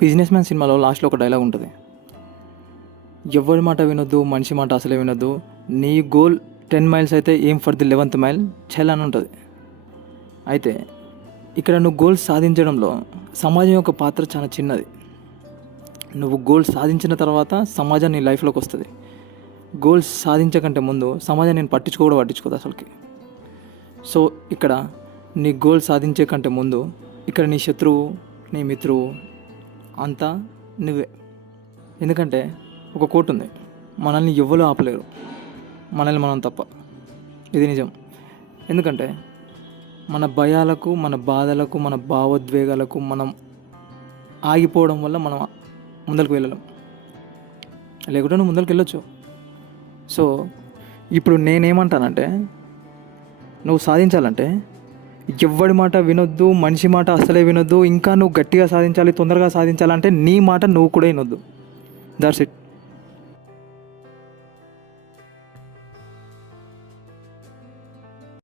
Business man సినిమాలో లాస్ట్లో ఒక డైలాగ్ ఉంటుంది. ఎవరి మాట వినొద్దు, మనిషి మాట అసలే వినొద్దు. నీ గోల్ 10 మైల్స్ అయితే ఏం ఫర్ ది 11th మైల్ చెల్ అని ఉంటుంది. అయితే ఇక్కడ నువ్వు గోల్స్ సాధించడంలో సమాజం యొక్క పాత్ర చాలా చిన్నది. నువ్వు గోల్స్ సాధించిన తర్వాత సమాజం నీ లైఫ్లోకి వస్తుంది. గోల్స్ సాధించకంటే ముందు సమాజం నేను పట్టించుకోదు అసలుకి. సో ఇక్కడ నీ గోల్ సాధించే కంటే ముందు ఇక్కడ నీ శత్రువు, నీ మిత్రువు అంతా నువ్వే. ఎందుకంటే ఒక కోట్ ఉంది, మనల్ని ఎవ్వరూ ఆపలేరు, మనల్ని మనం తప్ప. ఇది నిజం. ఎందుకంటే మన భయాలకు, మన బాధలకు, మన భావోద్వేగాలకు మనం ఆగిపోవడం వల్ల మనం ముందరికి వెళ్ళలేం. లేకుంటే నువ్వు ముందరికి వెళ్ళొచ్చు. సో ఇప్పుడు నేనేమంటానంటే, నువ్వు సాధించాలంటే ఎవ్వడి మాట వినొద్దు, మనిషి మాట అసలే వినొద్దు. ఇంకా నువ్వు గట్టిగా సాధించాలి, తొందరగా సాధించాలంటే నీ మాట నువ్వు కూడా వినొద్దు. That's it.